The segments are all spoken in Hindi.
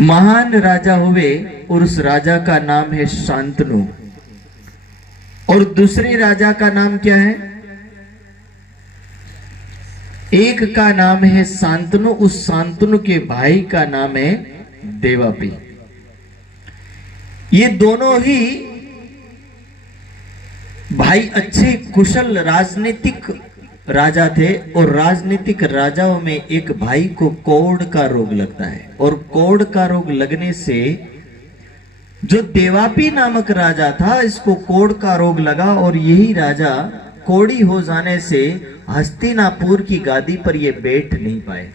महान राजा हुए और उस राजा का नाम है शांतनु, और दूसरे राजा का नाम क्या है? एक का नाम है शांतनु, उस शांतनु के भाई का नाम है देवापी। ये दोनों ही भाई अच्छे कुशल राजनीतिक राजा थे, और राजनीतिक राजाओं में एक भाई को कोढ़ का रोग लगता है, और कोढ़ का रोग लगने से जो देवापी नामक राजा था, इसको कोढ़ का रोग लगा, और यही राजा कोढ़ी हो जाने से हस्तिनापुर की गादी पर ये बैठ नहीं पाए।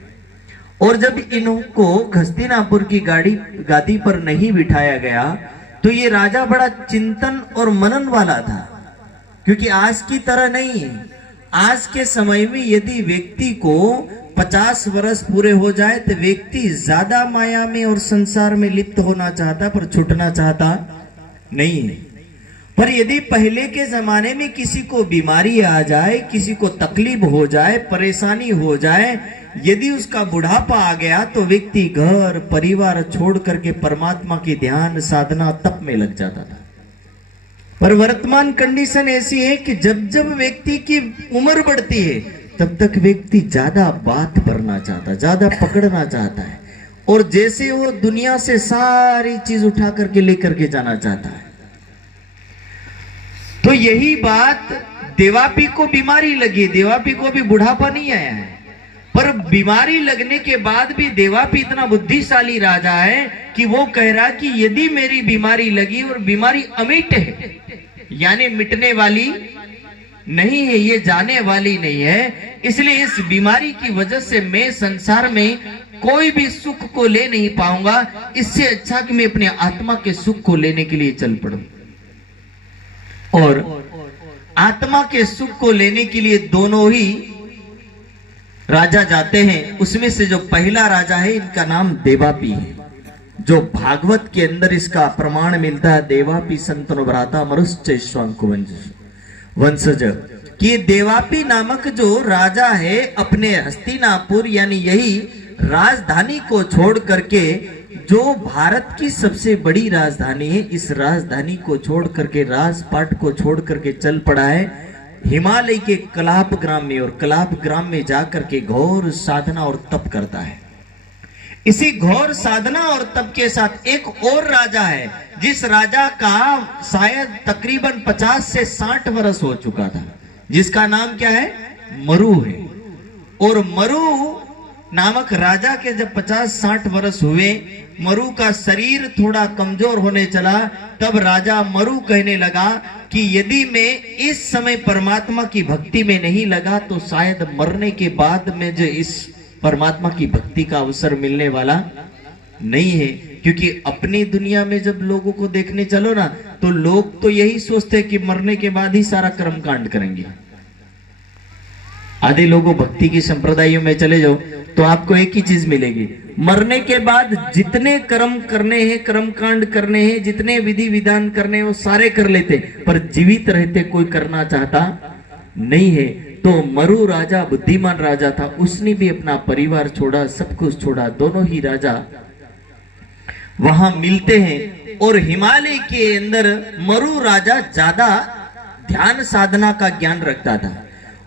और जब इनको हस्तिनापुर की गादी पर नहीं बिठाया गया तो ये राजा बड़ा चिंतन और मनन वाला था, क्योंकि आज की तरह नहीं है। आज के समय में यदि व्यक्ति को 50 वर्ष पूरे हो जाए तो व्यक्ति ज्यादा माया में और संसार में लिप्त होना चाहता, पर छूटना चाहता नहीं है। पर यदि पहले के जमाने में किसी को बीमारी आ जाए, किसी को तकलीफ हो जाए, परेशानी हो जाए, यदि उसका बुढ़ापा आ गया तो व्यक्ति घर परिवार छोड़ करके परमात्मा की ध्यान साधना तप में लग जाता था। पर वर्तमान कंडीशन ऐसी है कि जब जब व्यक्ति की उम्र बढ़ती है तब तक व्यक्ति ज्यादा बात भरना चाहता, ज्यादा पकड़ना चाहता है, और जैसे वो दुनिया से सारी चीज उठा करके लेकर के जाना चाहता है। तो यही बात देवापी को बीमारी लगी। देवापी को भी बुढ़ापा नहीं आया है, पर बीमारी लगने के बाद भी देवापी इतना बुद्धिशाली राजा है कि वो कह रहा कि यदि मेरी बीमारी लगी और बीमारी अमिट है, यानी मिटने वाली नहीं है, ये जाने वाली नहीं है, इसलिए इस बीमारी की वजह से मैं संसार में कोई भी सुख को ले नहीं पाऊंगा। इससे अच्छा कि मैं अपने आत्मा के सुख को लेने के लिए चल पड़ूं। और आत्मा के सुख को लेने के लिए दोनों ही राजा जाते हैं। उसमें से जो पहला राजा है, इनका नाम देवापी है, जो भागवत के अंदर इसका प्रमाण मिलता है। देवापी संतनु भ्राता मरुश्च स्वांकु वंशज, कि देवापी नामक जो राजा है अपने हस्तिनापुर यानी यही राजधानी को छोड़ करके, जो भारत की सबसे बड़ी राजधानी है, इस राजधानी को छोड़ करके, राजपाट को छोड़ करके चल पड़ा है हिमालय के कलाप ग्राम में, और कलाप ग्राम में जाकर के घोर साधना और तप करता है। इसी घोर साधना और तप के साथ एक और राजा है, जिस राजा का शायद तकरीबन 50 से 60 वर्ष हो चुका था, जिसका नाम क्या है? मरु है। और मरु नामक राजा के जब 50-60 वर्ष हुए, मरु का शरीर थोड़ा कमजोर होने चला, तब राजा मरु कहने लगा कि यदि मैं इस समय परमात्मा की भक्ति में नहीं लगा तो शायद मरने के बाद में जो इस परमात्मा की भक्ति का अवसर मिलने वाला नहीं है। क्योंकि अपनी दुनिया में जब लोगों को देखने चलो ना, तो लोग तो यही सोचते हैं कि मरने के बाद ही सारा कर्म कांड करेंगे। आधे लोगों भक्ति की संप्रदायों में चले जाओ तो आपको एक ही चीज मिलेगी, मरने के बाद जितने कर्म करने हैं, कर्म कांड करने हैं, जितने विधि विधान करने हैं वो सारे कर लेते, पर जीवित रहते कोई करना चाहता नहीं है। तो मरु राजा बुद्धिमान राजा था, उसने भी अपना परिवार छोड़ा, सब कुछ छोड़ा। दोनों ही राजा वहां मिलते हैं, और हिमालय के अंदर मरु राजा ज्यादा ध्यान साधना का ज्ञान रखता था।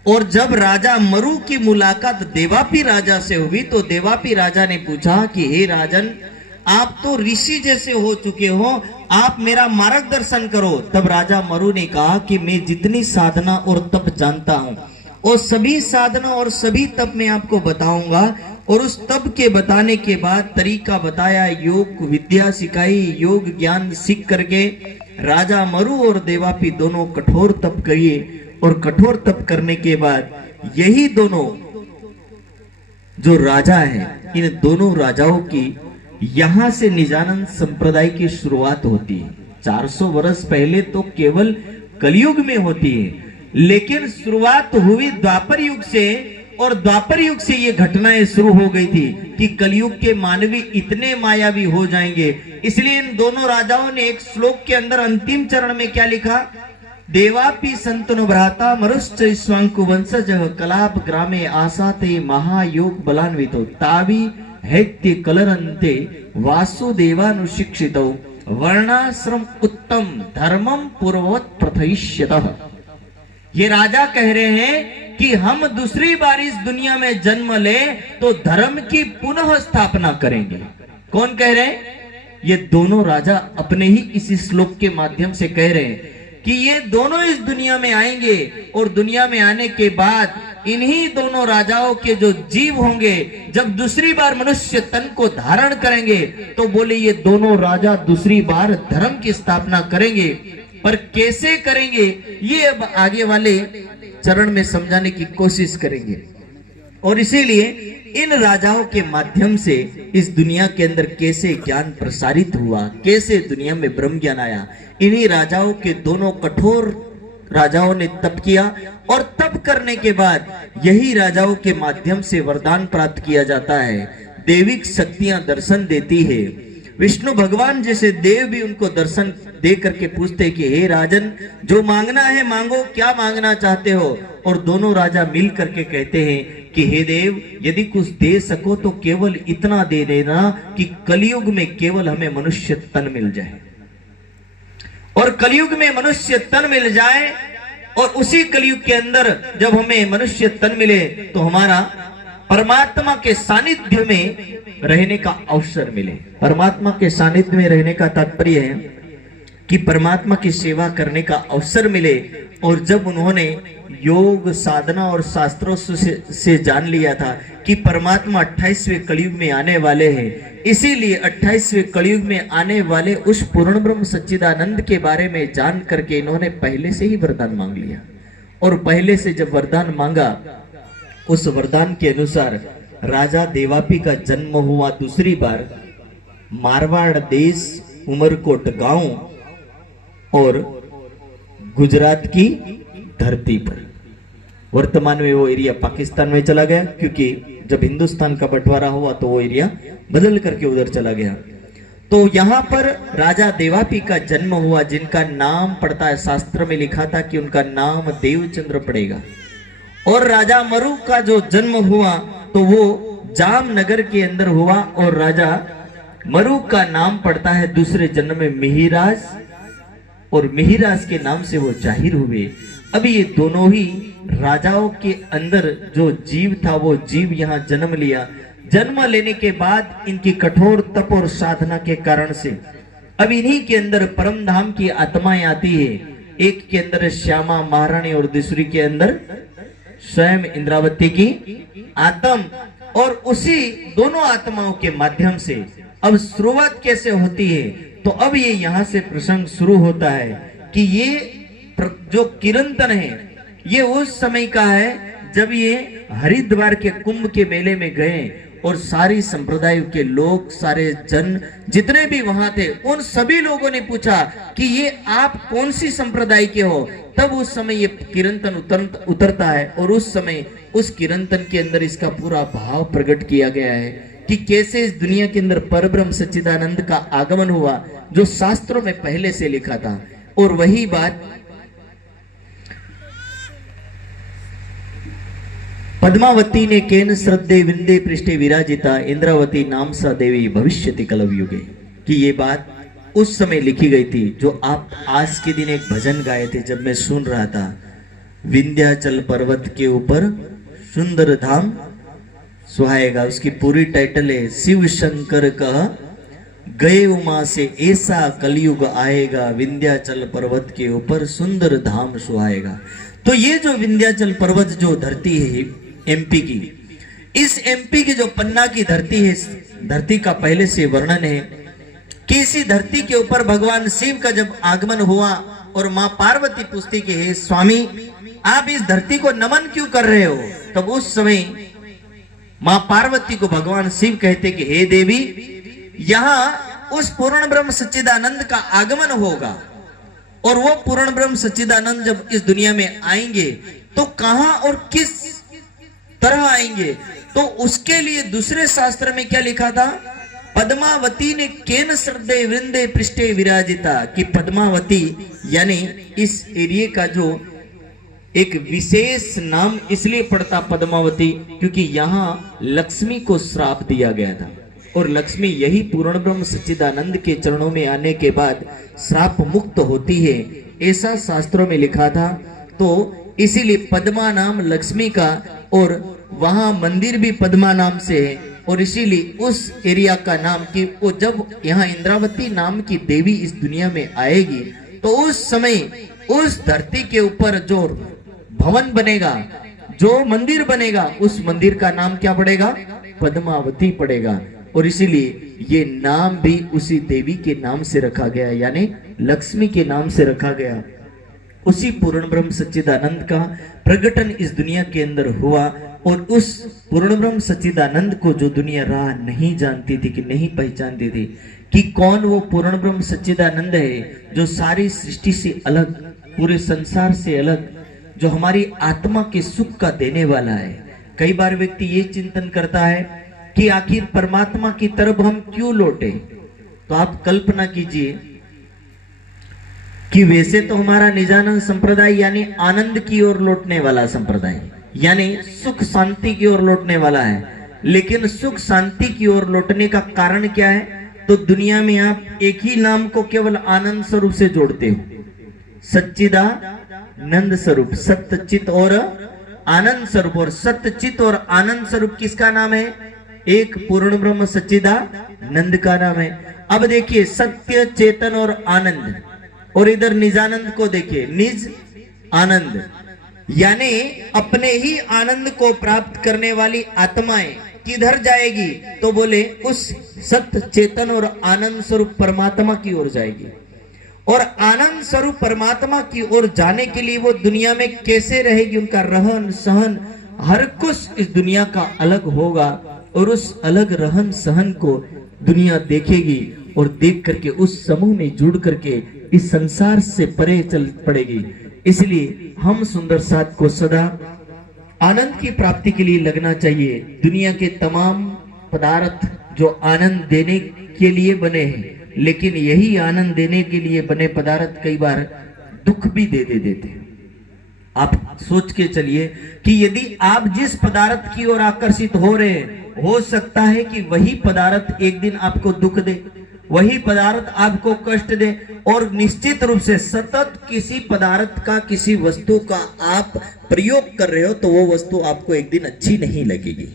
और जब राजा मरु की मुलाकात देवापी राजा से हुई तो देवापी राजा ने पूछा कि हे राजन, आप तो ऋषि जैसे हो चुके हो, आप मेरा मार्गदर्शन करो। तब राजा मरु ने कहा कि मैं जितनी साधना और तप जानता हूं, और सभी साधना और सभी तप मैं आपको बताऊंगा। और उस तप के बताने के बाद तरीका बताया, योग विद्या सिखाई, योग ज्ञान सीख करके राजा मरु और देवापी दोनों कठोर तप किए। और कठोर तप करने के बाद यही दोनों जो राजा है, इन दोनों राजाओं की यहां से निजानंद संप्रदाय की शुरुआत होती है। 400 वर्ष पहले तो केवल कलयुग में होती है, लेकिन शुरुआत हुई द्वापर युग से, और द्वापर युग से ये घटनाएं शुरू हो गई थी कि कलयुग के मानवी इतने मायावी हो जाएंगे। इसलिए इन दोनों राजाओं ने एक श्लोक के अंदर अंतिम चरण में क्या लिखा देवापि संतनु भ्राता मरुश्च स्वांकु वंशज कलाप ग्रामे आसाते महायोग बलान्वितो तावी हैत्य कलरंते वासुदेवानुशिक्षितो वर्णाश्रम उत्तम धर्मम पूर्ववत प्रथयिष्यतः। ये राजा कह रहे हैं कि हम दूसरी बार इस दुनिया में जन्म ले तो धर्म की पुनः स्थापना करेंगे। कौन कह रहे हैं? ये दोनों राजा अपने ही इसी श्लोक के माध्यम से कह रहे हैं कि ये दोनों इस दुनिया में आएंगे और दुनिया में आने के बाद इन्हीं दोनों राजाओं के जो जीव होंगे जब दूसरी बार मनुष्य तन को धारण करेंगे तो बोले ये दोनों राजा दूसरी बार धर्म की स्थापना करेंगे। पर कैसे करेंगे ये अब आगे वाले चरण में समझाने की कोशिश करेंगे। और इसीलिए इन राजाओं के माध्यम से इस दुनिया के अंदर कैसे ज्ञान प्रसारित हुआ, कैसे दुनिया में ब्रह्म ज्ञान आया, इन्हीं राजाओं के दोनों कठोर राजाओं ने तप किया और तप करने के बाद यही राजाओं के माध्यम से वरदान प्राप्त किया जाता है। देविक शक्तियां दर्शन देती है। विष्णु भगवान जैसे देव भी उनको दर्शन दे करके पूछते कि हे राजन, जो मांगना है मांगो, क्या मांगना चाहते हो? और दोनों राजा मिल करके कहते हैं कि हे देव, यदि कुछ दे सको तो केवल इतना दे देना कि कलयुग में केवल हमें मनुष्य तन मिल जाए। और कलयुग में मनुष्य तन मिल जाए और उसी कलयुग के अंदर जब हमें मनुष्य तन मिले तो हमारा परमात्मा के सानिध्य में रहने का अवसर मिले। परमात्मा के सानिध्य में रहने का तात्पर्य है कि परमात्मा की सेवा करने का अवसर मिले। और जब उन्होंने योग साधना और शास्त्रों से जान लिया था कि परमात्मा 28वें कलयुग में आने वाले हैं, इसीलिए 28वें कलयुग में आने वाले उस पूर्ण ब्रह्म सच्चिदानंद के बारे में जान करके इन्होंने पहले से ही वरदान मांग लिया। और पहले से जब वरदान मांगा, उस वरदान के अनुसार राजा देवापी का जन्म हुआ दूसरी बार मारवाड़ देश, उमरकोट गांव और गुजरात की धरती पर। वर्तमान में वो एरिया पाकिस्तान में चला गया, क्योंकि जब हिंदुस्तान का बंटवारा हुआ तो वो एरिया बदल करके उधर चला गया। तो यहाँ पर राजा देवापी का जन्म हुआ, जिनका नाम पड़ता है, शास्त्र में लिखा था कि उनका नाम देवचंद्र पड़ेगा। और राजा मरु का जो जन्म हुआ तो वो जामनगर के अंदर हुआ और राजा मरु का नाम पड़ता है दूसरे जन्म में मिहिराज, और मिहिराज के नाम से वो जाहिर हुए। अभी ये दोनों ही राजाओं के अंदर जो जीव था वो जीव यहाँ जन्म लिया। जन्म लेने के बाद इनकी कठोर तप और साधना के कारण से अब इन्हीं के अंदर परम धाम की आत्माएं आती है। एक के अंदर श्यामा महारानी और दूसरी के अंदर स्वयं इंद्रावती की आत्म। और उसी दोनों आत्माओं के माध्यम से अब शुरुआत कैसे होती है, तो अब ये यहाँ से प्रसंग शुरू होता है कि ये जो किरंतन है ये उस समय का है जब ये हरिद्वार के कुंभ के मेले में गए और सारी संप्रदाय के लोग, सारे जन जितने भी वहां थे, उन सभी लोगों ने पूछा कि ये आप कौन सी संप्रदाय के हो। तब उस समय ये किरंतन उतरता है और उस समय उस किरंतन के अंदर इसका पूरा भाव प्रकट किया गया है कि कैसे इस दुनिया के अंदर परब्रह्म सच्चिदानंद का आगमन हुआ, जो शास्त्रों में पहले से लिखा था। और वही बात पद्मावती ने केन श्रद्धे विंदे पृष्ठे विराजिता इंद्रावती नाम सा देवी भविष्यति कलयुगे, कि ये बात उस समय लिखी गई थी जो आप आज के दिन एक भजन गाए थे जब मैं सुन रहा था। विंध्याचल पर्वत के ऊपर सुंदर धाम सुहाएगा, उसकी पूरी टाइटल है शिव शंकर कह गए उमा से ऐसा कलयुग आएगा, विंध्याचल पर्वत के ऊपर सुंदर धाम सुहाएगा। तो ये जो विंध्याचल पर्वत जो धरती है एमपी की, इस एमपी की जो पन्ना की धरती है, धरती का पहले से वर्णन है कि इसी धरती के ऊपर भगवान शिव का जब आगमन हुआ और मां पार्वती पूछती कि हे स्वामी, आप इस धरती को नमन क्यों कर रहे हो? तब उस समय मां पार्वती को भगवान शिव कहते कि हे देवी, यहां उस पूर्ण ब्रह्म सच्चिदानंद का आगमन होगा और वो पूर्ण ब्रह्म सच्चिदानंद जब इस दुनिया में आएंगे तो कहां और किस तरह आएंगे, तो उसके लिए दूसरे शास्त्र में क्या लिखा था? पद्मावती ने केन श्रद्धे वृंदे पृष्ठे विराजिता, कि पद्मावती यानी इस एरिया का जो एक विशेष नाम इसलिए पड़ता पद्मावती क्योंकि यहाँ लक्ष्मी को श्राप दिया गया था, और लक्ष्मी यही पूर्ण ब्रह्म सच्चिदानंद के चरणों में आने के बाद श्राप मुक्त होती है, ऐसा शास्त्रों में लिखा था। तो इसीलिए पद्मा नाम लक्ष्मी का, और वहां मंदिर भी पद्मा नाम से है, और इसीलिए उस एरिया का नाम कि वो जब यहाँ इंद्रावती नाम की देवी इस दुनिया में आएगी तो उस समय उस धरती के ऊपर जो भवन बनेगा, जो मंदिर बनेगा, उस मंदिर का नाम क्या पड़ेगा? पद्मावती पड़ेगा। और इसीलिए ये नाम भी उसी देवी के नाम से रखा गया, यानी लक्ष्मी के नाम से रखा गया। उसी पूर्ण ब्रह्म सच्चिदानंद का प्रकटन इस दुनिया के अंदर हुआ, और उस पूर्ण ब्रह्म सच्चिदानंद को जो दुनिया राह नहीं जानती थी, कि नहीं पहचानती थी कि कौन वो पूर्ण ब्रह्म सच्चिदानंद है जो सारी सृष्टि से अलग, पूरे संसार से अलग, जो हमारी आत्मा के सुख का देने वाला है। कई बार व्यक्ति ये चिंतन करता है कि आखिर परमात्मा की तरफ हम क्यों लौटे। तो आप कल्पना कीजिए कि वैसे तो हमारा निजानंद संप्रदाय यानी आनंद की ओर लौटने वाला संप्रदाय, यानी सुख शांति की ओर लौटने वाला है, लेकिन सुख शांति की ओर लौटने का कारण क्या है? तो दुनिया में आप एक ही नाम को केवल आनंद स्वरूप से जोड़ते हो, सच्चिदानंद स्वरूप, सत्यचित और आनंद स्वरूप। और सत्यचित और आनंद स्वरूप किसका नाम है? एक पूर्ण ब्रह्म सच्चिदानंद का नाम है। अब देखिए सत्य, चेतन और आनंद, और इधर निजानंद को देखिए, निज आनंद, यानी अपने ही आनंद को प्राप्त करने वाली आत्माएं किधर जाएगी? तो बोले उस सत्य, चेतन और आनंद स्वरूप परमात्मा की ओर जाएगी। और आनंद स्वरूप परमात्मा की ओर जाने के लिए वो दुनिया में कैसे रहेगी? उनका रहन सहन हर कुछ इस दुनिया का अलग होगा, और उस अलग रहन सहन को दुनिया देखेगी, और देख करके उस समूह में जुड़ करके इस संसार से परे चल पड़ेगी। इसलिए हम सुंदर साथ को सदा आनंद की प्राप्ति के लिए लगना चाहिए। दुनिया के तमाम पदार्थ जो आनंद देने के लिए बने हैं, लेकिन यही आनंद देने के लिए बने पदार्थ कई बार दुख भी दे देते हैं। आप सोच के चलिए कि यदि आप जिस पदार्थ की ओर आकर्षित हो रहे हैं, हो सकता है कि वही पदार्थ एक दिन आपको दुख दे, वही पदार्थ आपको कष्ट दे, और निश्चित रूप से सतत किसी पदार्थ का, किसी वस्तु का आप प्रयोग कर रहे हो तो वो वस्तु आपको एक दिन अच्छी नहीं लगेगी।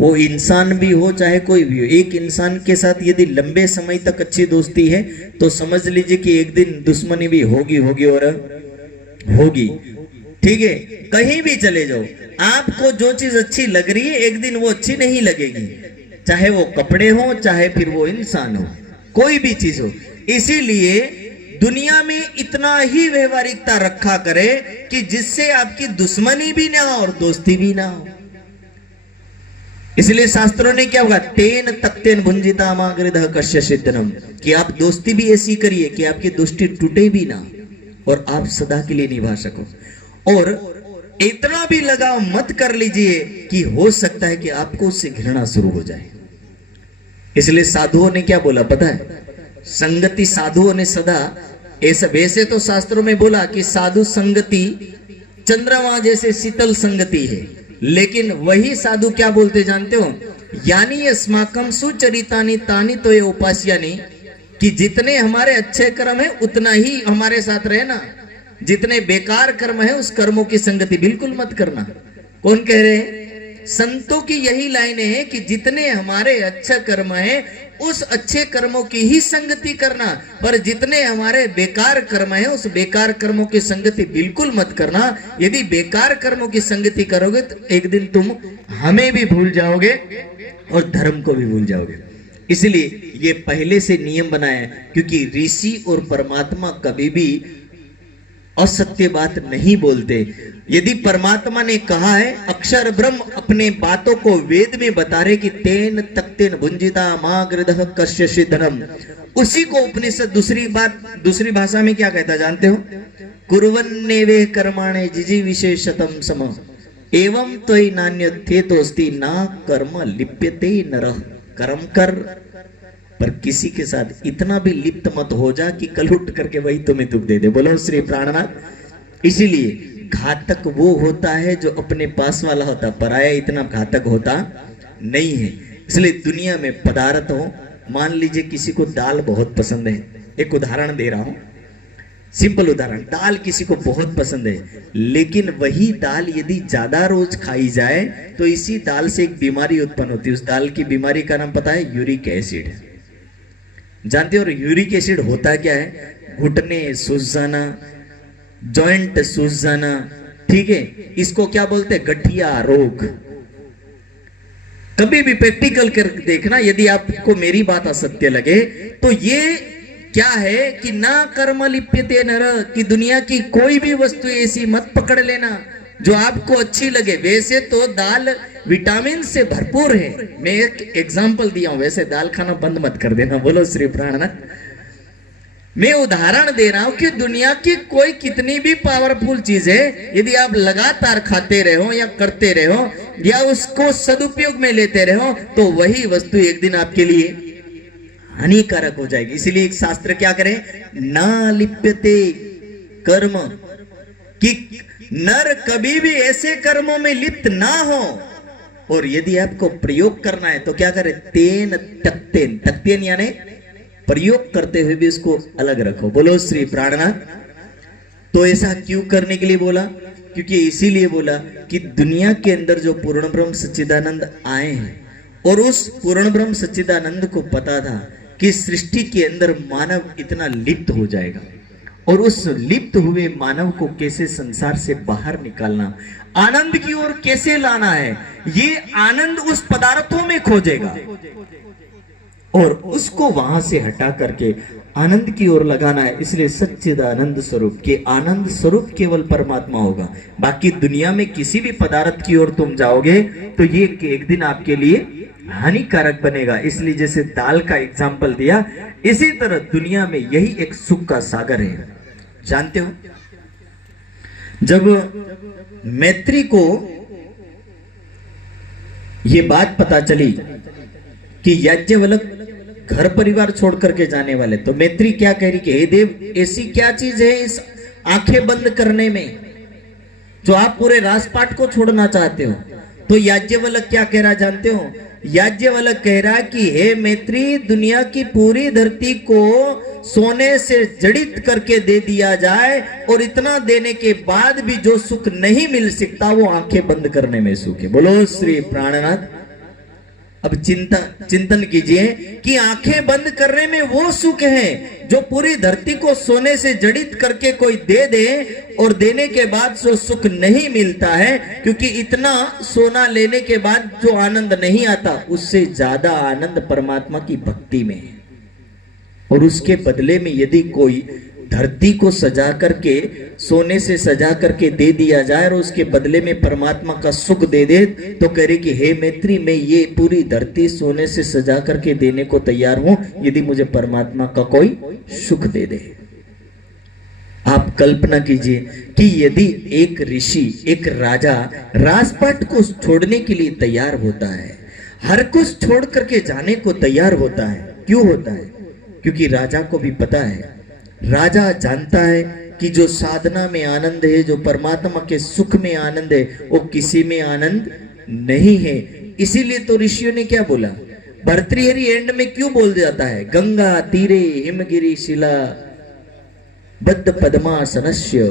वो इंसान भी हो चाहे कोई भी हो, एक इंसान के साथ यदि लंबे समय तक अच्छी दोस्ती है तो समझ लीजिए कि एक दिन दुश्मनी भी होगी और होगी। ठीक है, कहीं भी चले जाओ, आपको जो चीज अच्छी लग रही है एक दिन वो अच्छी नहीं लगेगी, चाहे वो कपड़े हो, चाहे फिर वो इंसान हो, कोई भी चीज हो। इसीलिए दुनिया में इतना ही व्यवहारिकता रखा करे कि जिससे आपकी दुश्मनी भी ना हो और दोस्ती भी ना हो। इसलिए शास्त्रों ने क्या होगा, तेन तक्तेन भुंजिता मागृदः कश्य सिद्धनम, कि आप दोस्ती भी ऐसी करिए कि आपकी दोस्ती टूटे भी ना और आप सदा के लिए निभा सको। और इतना भी लगाव मत कर लीजिए कि हो सकता है कि आपको उससे घृणा शुरू हो जाए। इसलिए साधुओं ने क्या बोला पता है, संगति साधुओं ने सदा ऐसा, वैसे तो शास्त्रों में बोला कि साधु संगति चंद्रमा जैसे शीतल संगति है, लेकिन वही साधु क्या बोलते जानते हो, यानी अस्माकम सुचरितानि तानि तो ये उपास्यानि, कि जितने हमारे अच्छे कर्म है उतना ही हमारे साथ रहना, जितने बेकार कर्म है उस कर्मों की संगति बिल्कुल मत करना। कौन कह रहे हैं? संतों की यही लाइनें हैं कि जितने हमारे अच्छे कर्म है उस अच्छे कर्मों की ही संगति करना, पर जितने हमारे बेकार कर्म है उस बेकार कर्मों की संगति बिल्कुल मत करना। यदि बेकार कर्मों की संगति करोगे तो एक दिन तुम हमें भी भूल जाओगे और धर्म को भी भूल जाओगे। इसलिए ये पहले से नियम बनाया, क्योंकि ऋषि और परमात्मा कभी भी असत्य बात नहीं बोलते। यदि परमात्मा ने कहा है, अक्षर ब्रह्म अपने बातों को वेद में बता रहे कि तेन तक्तेन भुंजिता मागृदः कश्य सिद्धनम, उसी को उपनिषद दूसरी भाषा में क्या कहता जानते हो, कुर्वन्नेवे कर्माणे जिजी विशेषतम सम एवं त्वयि नान्यथेतोस्ति ना कर्म लिप्यते नरः। कर्म कर, पर किसी के साथ इतना भी लिप्त मत हो जा कि कल उठ करके वही तुम्हें दुख दे दे। बोलो श्री प्राणनाथ। इसीलिए घातक वो होता है जो अपने पास वाला होता, पराया इतना घातक होता नहीं है। इसलिए दुनिया में पदार्थ हो, मान लीजिए किसी को दाल बहुत पसंद है, एक उदाहरण दे रहा हूं, सिंपल उदाहरण, दाल किसी को बहुत पसंद है, लेकिन वही दाल यदि ज्यादा रोज खाई जाए तो इसी दाल से एक बीमारी उत्पन्न होती है। उस दाल की बीमारी का नाम पता है? Uric acid. जानते हो यूरिक एसिड होता क्या है? घुटने सूज जाना, जॉइंट सूज जाना, ठीक है, इसको क्या बोलते हैं? गठिया रोग। कभी भी प्रैक्टिकल कर देखना, यदि आपको मेरी बात असत्य लगे तो ये क्या है कि ना कर्म लिप्यते नर, कि दुनिया की कोई भी वस्तु ऐसी मत पकड़ लेना जो आपको अच्छी लगे। वैसे तो दाल विटामिन से भरपूर है, मैं एक एग्जांपल दिया हूं, वैसे दाल खाना बंद मत कर देना। बोलो श्री प्राणनाथ। मैं उदाहरण दे रहा हूं कि दुनिया की कोई कितनी भी पावरफुल चीज है, यदि आप लगातार खाते रहो या करते रहो या उसको सदुपयोग में लेते रहो तो वही वस्तु एक दिन आपके लिए हानिकारक हो जाएगी। इसीलिए एक शास्त्र क्या करे? ना लिप्यते कर्म, कि नर कभी भी ऐसे कर्मों में लिप्त ना हो, और यदि आपको प्रयोग करना है तो क्या करे? तेन तक्तेन, तक्तेन यानी प्रयोग करते हुए भी उसको अलग रखो। बोलो श्री प्राणनाथ। तो ऐसा क्यों करने के लिए बोला? क्योंकि इसीलिए बोला कि दुनिया के अंदर जो पूर्ण ब्रह्म सच्चिदानंद आए हैं और उस पूर्ण ब्रह्म सच्चिदानंद को पता था कि सृष्टि के अंदर मानव इतना लिप्त हो जाएगा, और उस लिप्त हुए मानव को कैसे संसार से बाहर निकालना, आनंद की ओर कैसे लाना है, ये आनंद उस पदार्थों में खोजेगा और उसको वहां से हटा करके आनंद की ओर लगाना है। इसलिए सच्चिदानंद स्वरूप के आनंद स्वरूप केवल परमात्मा होगा। बाकी दुनिया में किसी भी पदार्थ की ओर तुम जाओगे तो ये एक दिन आपके लिए हानिकारक बनेगा। इसलिए जैसे दाल का एग्जाम्पल दिया, इसी तरह दुनिया में यही एक सुख का सागर है। जानते हो, जब मैत्री को ये बात पता चली कि याज्ञवल्क्य घर परिवार छोड़ करके जाने वाले, तो मैत्री क्या कह रही कि हे देव, ऐसी क्या चीज है इस आंखें बंद करने में जो आप पूरे राजपाट को छोड़ना चाहते हो? तो याज्ञवल्क्य क्या कह रहा जानते हो? याज्ञवल्क्य कह रहा कि हे मैत्री, दुनिया की पूरी धरती को सोने से जड़ित करके दे दिया जाए और इतना देने के बाद भी जो सुख नहीं मिल सकता वो आंखें बंद करने में सुख है। बोलो श्री प्राणनाथ। अब चिंतन कीजिए कि आंखें बंद करने में वो सुख है जो पूरी धरती को सोने से जड़ित करके कोई दे दे और देने के बाद जो सुख नहीं मिलता है, क्योंकि इतना सोना लेने के बाद जो आनंद नहीं आता उससे ज्यादा आनंद परमात्मा की भक्ति में है। और उसके बदले में यदि कोई धरती को सजा करके सोने से सजा करके दे दिया जाए और उसके बदले में परमात्मा का सुख दे दे, तो कह रहे कि हे मैत्री, मैं ये पूरी धरती सोने से सजा करके देने को तैयार हूं यदि मुझे परमात्मा का कोई सुख दे दे। आप कल्पना कीजिए कि यदि एक ऋषि, एक राजा राजपाट को छोड़ने के लिए तैयार होता है, हर कुछ छोड़ करके जाने को तैयार होता है। क्यों होता है? क्योंकि राजा को भी पता है, राजा जानता है कि जो साधना में आनंद है, जो परमात्मा के सुख में आनंद है, वो किसी में आनंद नहीं है। इसीलिए तो ऋषियों ने क्या बोला? भर्तृहरि एंड में क्यों बोल जाता है? गंगा तीरे हिमगिरी शिला बद्ध पद्मासनस्य।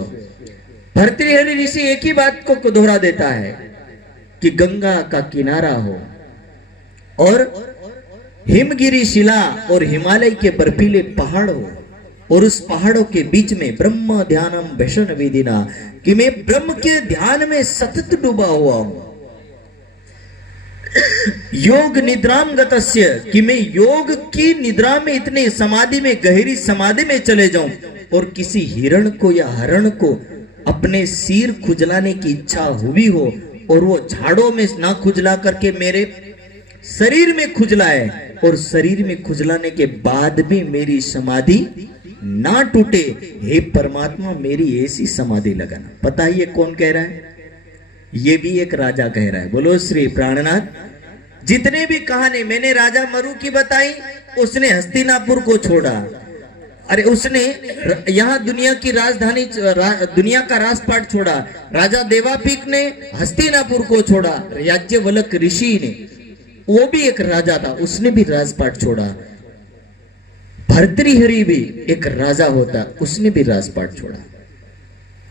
भर्तृहरि ऋषि एक ही बात को दोहरा देता है कि गंगा का किनारा हो और हिमगिरी शिला और हिमालय के बर्फीले पहाड़ हो, और उस पहाड़ों के बीच में ब्रह्म ध्यानम भैषण विधिना, कि मैं ब्रह्म के ध्यान में सतत डूबा हुआ हूं। योग निद्राम गतस्य, कि मैं योग की निद्रा में इतने समाधि में, गहरी समाधि में चले जाऊं और किसी हिरण को या हरण को अपने सिर खुजलाने की इच्छा हुई हो और वो झाड़ों में ना खुजला करके मेरे शरीर में खुजलाए, और शरीर में खुजलाने के बाद भी मेरी समाधि ना टूटे। हे परमात्मा, मेरी ऐसी समाधि लगाना। पता है ये कौन कह रहा है? ये भी एक राजा कह रहा है। बोलो श्री प्राणनाथ। जितने भी कहानी मैंने राजा मरु की बताई, उसने हस्तिनापुर को छोड़ा। अरे उसने यहाँ दुनिया की राजधानी दुनिया का राजपाट छोड़ा। राजा देवापीक ने हस्तिनापुर को छोड़ा। याज्ञवल्क ऋषि ने, वो भी एक राजा था, उसने भी राजपाट छोड़ा। भर्तृहरि भी एक राजा होता, उसने भी राजपाट छोड़ा।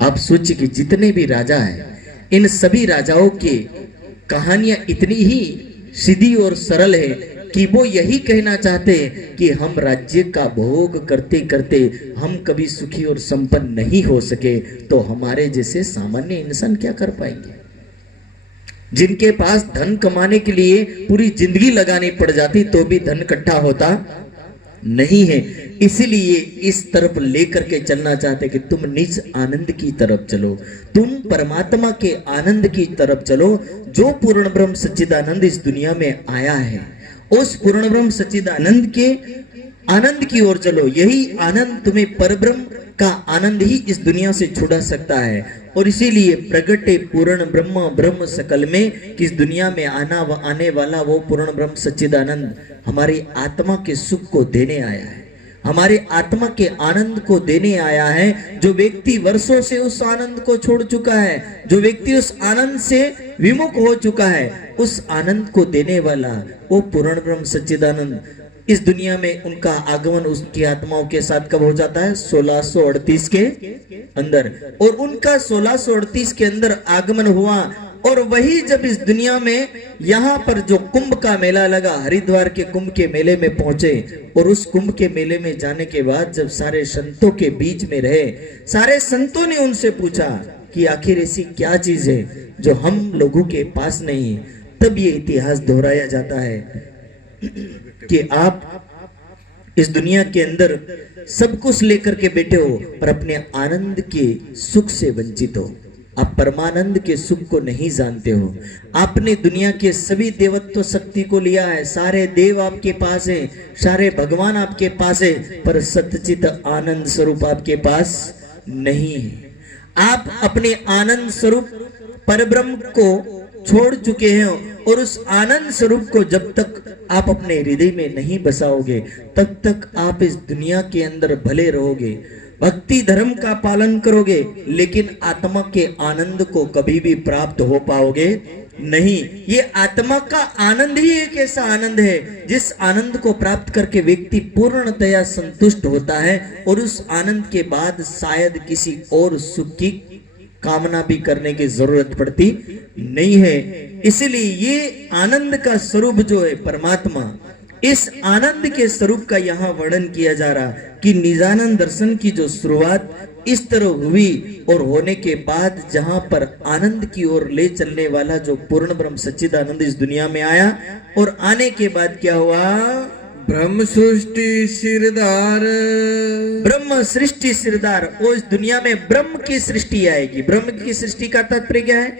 आप सोचिए कि जितने भी राजा हैं, इन सभी राजाओं की कहानियां इतनी ही सीधी और सरल है कि वो यही कहना चाहते हैं कि हम राज्य का भोग करते करते हम कभी सुखी और संपन्न नहीं हो सके, तो हमारे जैसे सामान्य इंसान क्या कर पाएंगे? जिनके पास धन कमाने के लिए पूरी जिंदगी लगानी पड़ जाती तो भी धन इकट्ठा होता नहीं है। इसीलिए इस तरफ लेकर के चलना चाहते कि तुम निज आनंद की तरफ चलो, तुम परमात्मा के आनंद की तरफ चलो। जो पूर्ण ब्रह्म सच्चिदानंद इस दुनिया में आया है, उस पूर्ण ब्रह्म सच्चिदानंद के आनंद की ओर चलो। यही आनंद तुम्हें परब्रह्म का आनंद ही इस दुनिया से छुड़ा सकता है। और इसीलिए प्रगटे पूर्ण ब्रह्म ब्रह्म सकल में कि इस दुनिया में आने वाला वो पूर्ण ब्रह्म सच्चिदानंद हमारी आत्मा के सुख को देने आया है, हमारे आत्मा के आनंद को देने आया है। जो व्यक्ति वर्षों से उस आनंद को छोड़ चुका है, जो व्यक्ति उस आनंद से विमुख हो चुका है, उस आनंद को देने वाला वो पूर्ण ब्रह्म सच्चिदानंद इस दुनिया में उनका आगमन उसकी आत्माओं के साथ कब हो जाता है? 1638 के अंदर। और उनका 1638 के अंदर आगमन हुआ। और वही जब इस दुनिया में यहाँ पर जो कुंभ का मेला लगा, हरिद्वार के कुंभ के मेले में पहुंचे, और उस कुंभ के मेले में जाने के बाद जब सारे संतों के बीच में रहे, सारे संतों ने उनसे पूछा कि आखिर ऐसी क्या चीज है जो हम लोगों के पास नहीं है। तब ये इतिहास दोहराया जाता है कि आप इस दुनिया के अंदर सब कुछ लेकर के बैठे हो पर अपने आनंद के सुख से वंचित हो। आप परमानंद के सुख को नहीं जानते हो। आपने दुनिया के सभी देवत्व शक्ति को लिया है, सारे देव आपके पास है, सारे भगवान आपके पास है, पर सच्चित आनंद स्वरूप आपके पास नहीं है। आप अपने आनंद स्वरूप परब्रह्म को छोड़ चुके हैं। और उस आनंद स्वरूप को जब तक आप अपने हृदय में नहीं बसाओगे, तब तक आप इस दुनिया के अंदर भले रहोगे, भक्ति धर्म का पालन करोगे, लेकिन आत्मा के आनंद को कभी भी प्राप्त हो पाओगे नहीं। ये आत्मा का आनंद ही एक ऐसा आनंद है जिस आनंद को प्राप्त करके व्यक्ति पूर्णतया संतुष्ट होता है, और उस आनंद के बाद शायद किसी और सुख की कामना भी करने की जरूरत पड़ती नहीं है। इसलिए ये आनंद का स्वरूप जो है परमात्मा, इस आनंद के स्वरूप का यहाँ वर्णन किया जा रहा कि निजानंद दर्शन की जो शुरुआत इस तरह हुई, और होने के बाद जहां पर आनंद की ओर ले चलने वाला जो पूर्ण ब्रह्म सच्चिदानंद इस दुनिया में आया, और आने के बाद क्या हुआ? ब्रह्म सृष्टि सिरदार, ब्रह्म सृष्टि सिरदार। वो इस दुनिया में ब्रह्म की सृष्टि आएगी। ब्रह्म की सृष्टि का तात्पर्य क्या है?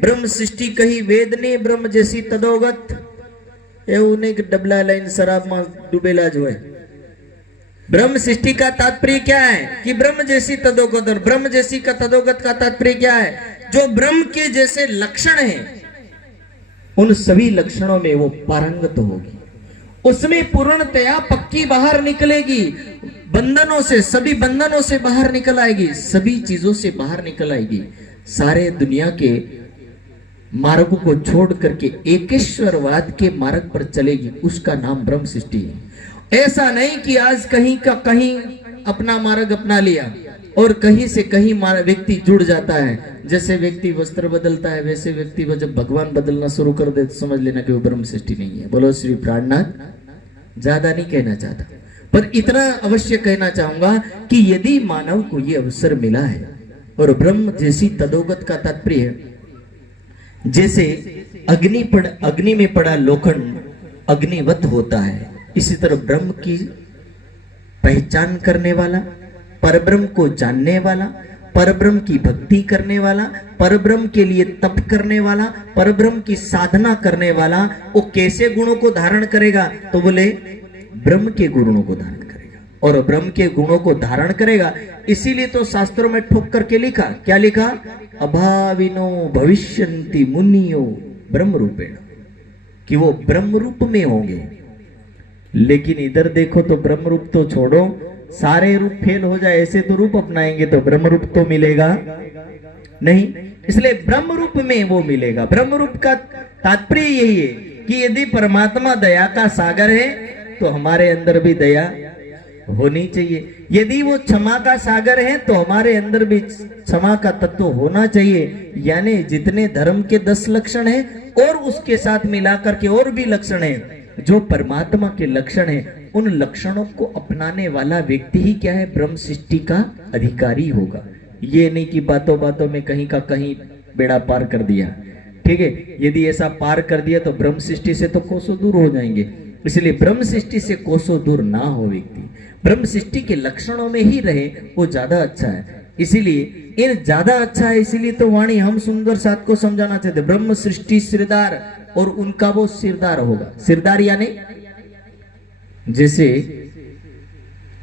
ब्रह्म सृष्टि कही वेद ने ब्रह्म जैसी तदोगत डबला लाइन शराब में डूबेला जो है। ब्रह्म सृष्टि का तात्पर्य क्या है? कि ब्रह्म जैसी तदोगत। और ब्रह्म जैसी का तदोगत का तात्पर्य क्या है? जो ब्रह्म के जैसे लक्षण हैं, उन सभी लक्षणों में वो पारंगत होगी, उसमें पूर्णतया पक्की बाहर निकलेगी, बंधनों से, सभी बंधनों से बाहर निकल आएगी, सभी चीजों से बाहर निकल आएगी, सारे दुनिया के मार्ग को छोड़ करके एकेश्वरवाद के मार्ग पर चलेगी। उसका नाम ब्रह्म सृष्टि है। ऐसा नहीं कि आज कहीं का कहीं अपना मार्ग अपना लिया और कहीं से कहीं व्यक्ति जुड़ जाता है। जैसे व्यक्ति वस्त्र बदलता है, वैसे व्यक्ति जब भगवान बदलना शुरू कर दे तो समझ लेना कि वो ब्रह्म सृष्टि नहीं है। बोलो श्री प्राणनाथ। ज्यादा नहीं कहना चाहता, पर इतना अवश्य कहना चाहूंगा कि यदि मानव को ये अवसर मिला है, और ब्रह्म जैसी तदोगत का तात्पर्य है जैसे अग्नि में पड़ा लोखंड अग्निवत होता है, इसी तरह ब्रह्म की पहचान करने वाला, परब्रह्म को जानने वाला, परब्रह्म की भक्ति करने वाला, परब्रह्म के लिए तप करने वाला, परब्रह्म की साधना करने वाला, वो कैसे गुणों को धारण करेगा? तो बोले ब्रह्म के गुणों को धारण करेगा। और ब्रह्म के गुणों को धारण करेगा, इसीलिए तो शास्त्रों में ठोक करके लिखा, क्या लिखा? अभाविनो भविष्यन्ति मुनियो ब्रह्म रूपेण। कि वो ब्रह्म रूप में होंगे। लेकिन इधर देखो तो ब्रह्म रूप तो छोड़ो, सारे रूप फेल हो जाए ऐसे तो रूप अपनाएंगे तो ब्रह्म रूप तो मिलेगा नहीं। इसलिए ब्रह्म रूप में वो मिलेगा। ब्रह्म रूप का तात्पर्य यही है कि यदि परमात्मा दया का सागर है तो हमारे अंदर भी दया होनी चाहिए। यदि वो क्षमा का सागर है तो हमारे अंदर भी क्षमा का तत्व होना चाहिए। यानी जितने धर्म के 10 लक्षण हैं और उसके साथ मिलाकर के और भी लक्षण हैं जो परमात्मा के लक्षण हैं, उन लक्षणों को अपनाने वाला व्यक्ति ही क्या है, ब्रह्म सृष्टि का अधिकारी होगा। ये नहीं कि बातों बातों में कहीं का कहीं बेड़ा पार कर दिया। ठीक है, यदि ऐसा पार कर दिया तो ब्रह्म सृष्टि से तो कोसों दूर हो जाएंगे। इसलिए ब्रह्म सृष्टि से कोसों दूर ना हो व्यक्ति, ब्रह्म सृष्टि के लक्षणों में ही रहे, वो ज्यादा अच्छा है। इसीलिए इन ज्यादा अच्छा है, इसीलिए तो वाणी हम सुंदर साथ को समझाना चाहते। ब्रह्म सृष्टि सिरदार, और उनका वो सिरदार होगा। सिरदार यानी जैसे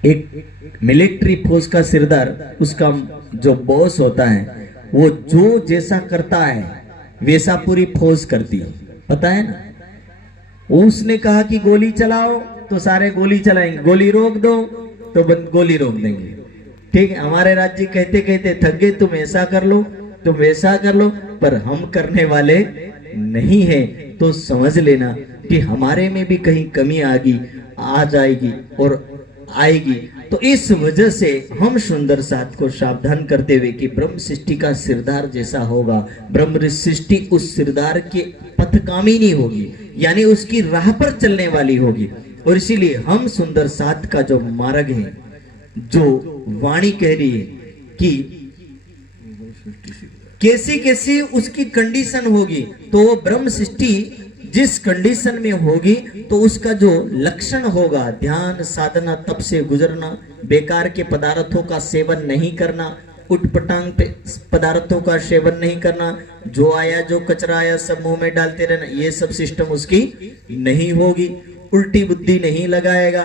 एक मिलिट्री फोर्स का सिरदार, उसका जो बॉस होता है वो जो जैसा करता है वैसा पूरी फौज करती है, पता है ना। उसने कहा कि गोली चलाओ तो सारे गोली चलाएंगे, गोली रोक दो तो गोली रोक देंगे। ठीक है, हमारे राज्य कहते कहते थक गए, तुम ऐसा कर लो तुम वैसा कर लो, पर हम करने वाले नहीं है। तो समझ लेना कि हमारे में भी कहीं कमी आ जाएगी और आएगी। तो इस वजह से हम सुंदर साथ को सावधान करते हुए कि ब्रह्म सृष्टि का सिरदार जैसा होगा, ब्रह्म सृष्टि उस सिरदार के पथगामिनी होगी, यानी उसकी राह पर चलने वाली होगी। और इसीलिए हम सुंदर साथ का जो मार्ग है, जो वाणी कह रही है कि कैसी कैसी उसकी कंडीशन होगी, तो वो ब्रह्म सृष्टि जिस कंडीशन में होगी तो उसका जो लक्षण होगा, ध्यान साधना, तप से गुजरना, बेकार के पदार्थों का सेवन नहीं करना, उटपटांग पदार्थों का सेवन नहीं करना, जो आया जो कचरा आया सब मुंह में डालते रहना, ये सब सिस्टम उसकी नहीं होगी, उल्टी बुद्धि नहीं लगाएगा।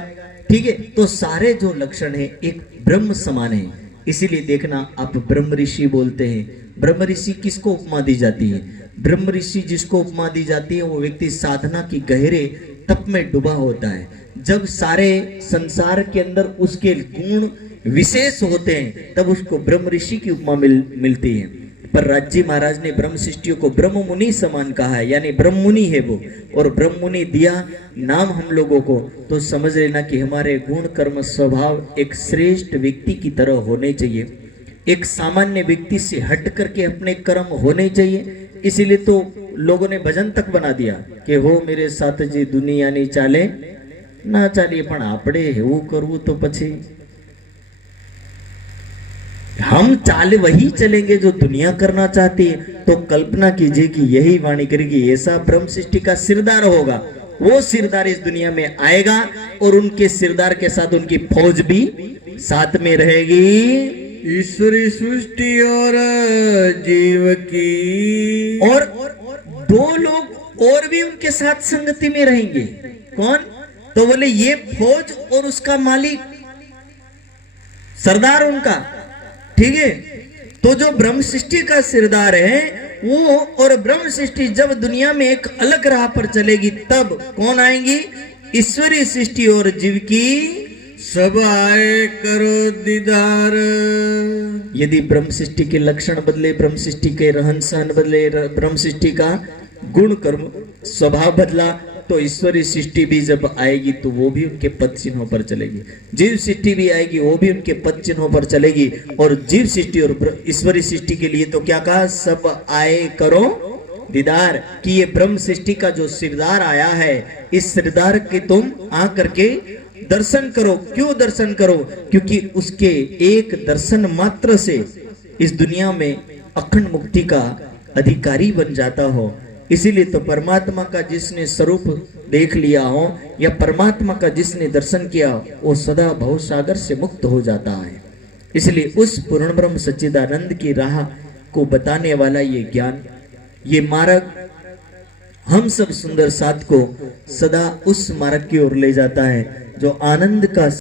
ठीक है, तो सारे जो लक्षण है एक ब्रह्म समान है। इसीलिए देखना, आप ब्रह्म ऋषि बोलते हैं। ब्रह्म ऋषि किसको उपमा दी जाती है? ब्रह्म ऋषि जिसको उपमा दी जाती है वो व्यक्ति साधना की गहरे तप में डूबा होता है। जब सारे संसार के अंदर उसके गुण विशेष होते हैं तब उसको ब्रह्म ऋषि की उपमा मिलती है। पर राज्य महाराज ने ब्रह्म शिष्टियों को ब्रह्म मुनि समान कहा है, यानी ब्रह्म मुनि है वो, और ब्रह्म मुनि दिया नाम हम लोगों को। तो समझ लेना कि हमारे गुण कर्म स्वभाव एक श्रेष्ठ व्यक्ति की तरह होने चाहिए, एक सामान्य व्यक्ति से हट करके अपने कर्म होने चाहिए। इसीलिए तो लोगों ने भजन तक बना दिया कि हो मेरे साथ जी दुनिया नहीं चाले ना चालिए, पण आपड़े हेवू करवू तो पछी हम चाले वही चलेंगे जो दुनिया करना चाहती है। तो कल्पना कीजिए कि यही वाणी करेगी, ऐसा ब्रह्म सृष्टि का सिरदार होगा, वो सिरदार इस दुनिया में आएगा और उनके सिरदार के साथ उनकी फौज भी साथ में रहेगी। ईश्वरी सृष्टि और जीव की, और दो लोग और भी उनके साथ संगति में रहेंगे। कौन? तो बोले ये फौज और उसका मालिक, सरदार उनका। ठीक है, तो जो ब्रह्म सृष्टि का सिरदार है वो, और ब्रह्म सृष्टि जब दुनिया में एक अलग राह पर चलेगी तब कौन आएंगी? ईश्वरी सृष्टि और जीव की सब आए करो दीदार। यदि ब्रह्म सृष्टि के लक्षण बदले, ब्रह्म सृष्टि के रहन सहन बदले, ब्रह्म सृष्टि का गुण कर्म स्वभाव बदला, तो ईश्वरी सृष्टि भी जब आएगी तो वो भी उनके पद चिन्हों पर चलेगी। जीव सृष्टि भी आएगी, वो भी उनके पद चिन्हों पर चलेगी। और जीव सृष्टि और ईश्वरी सृष्टि के लिए तो क्या कहा? सब आए करो दीदार, कि ये ब्रह्म सृष्टि का जो सिरदार आया है, इस सिरदार के तुम आ करके दर्शन करो। क्यों दर्शन करो? क्योंकि उसके एक दर्शन मात्र से इस दुनिया में अखंड मुक्ति का अधिकारी बन जाता हो। इसीलिए तो परमात्मा का जिसने स्वरूप देख लिया हो या परमात्मा का जिसने दर्शन किया वो सदा भव सागर से मुक्त हो जाता है। इसलिए उस पूर्ण ब्रह्म सच्चिदानंद की राह को बताने वाला ये ज्ञान, ये मार्ग हम सब सुंदर साथ को सदा उस मार्ग की ओर ले जाता है जो आनंद का